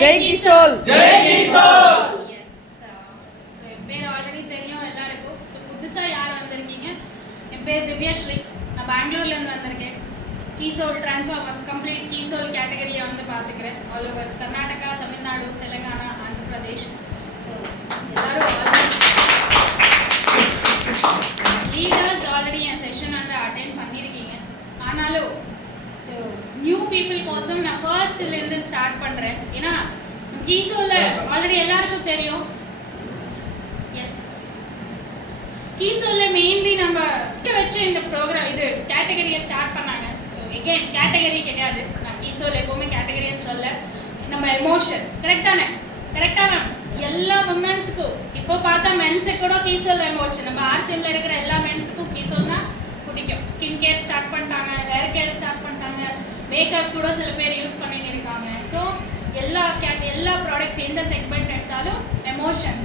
Jai கிசோல் Jai கிசோல். Yes so என் பேர் already தெரியும் எல்லாருக்கும். ஸோ புதுசாக யார் வந்திருக்கீங்க? என் பேர் திவ்யாஸ்ரீ. நான் பெங்களூர்லேருந்து வந்திருக்கேன். கீசோல் ட்ரான்ஸ்ஃபார்மர் கம்ப்ளீட் கீசோல் கேட்டகரியை வந்து பார்த்துக்கிறேன். All over Karnataka, Tamil Nadu, Telangana, Andhra Pradesh. So எல்லாரும் லீடர்ஸ் ஆல்ரெடி என் செஷன் வந்து அட்டென்ட் பண்ணியிருக்கீங்க. ஆனாலும் ஸோ நியூ பீப்புள் கோசம் நான் ஃபர்ஸ்ட்லேருந்து ஸ்டார்ட் பண்ணுறேன். ஏன்னா கீசோலில் ஆல்ரெடி எல்லாருக்கும் தெரியும். எஸ், கீசோலில் மெயின்லி நம்ம வச்சு இந்த ப்ரோக்ராம் இது கேட்டகரியை ஸ்டார்ட் பண்ணாங்க. ஸோ எகெயின் கேட்டகரி கிடையாது. நான் கீசோல் எப்போவுமே கேட்டகரின்னு சொல்ல. நம்ம எமோஷன் கரெக்ட் தானே? கரெக்டாக மேம்? எல்லா உமன்ஸுக்கும் இப்போ பார்த்தா மென்ஸுக்கு கூட கீசோல் எமோஷன். நம்ம ஆர்சிஎம்ல இருக்கிற எல்லா மென்ஸுக்கும் கீசோல்னா பிடிக்கும். ஸ்கின் கேர் ஸ்டார்ட் பண்ணிட்டாங்க, ஹேர் கேர் ஸ்டார்ட் பண்ணிட்டாங்க, மேக்கப் கூட சில பேர் யூஸ் பண்ணிட்டு இருக்காங்க. ஸோ எல்லா ப்ராடக்ட்ஸ் எந்த செக்மெண்ட் எடுத்தாலும் எமோஷன்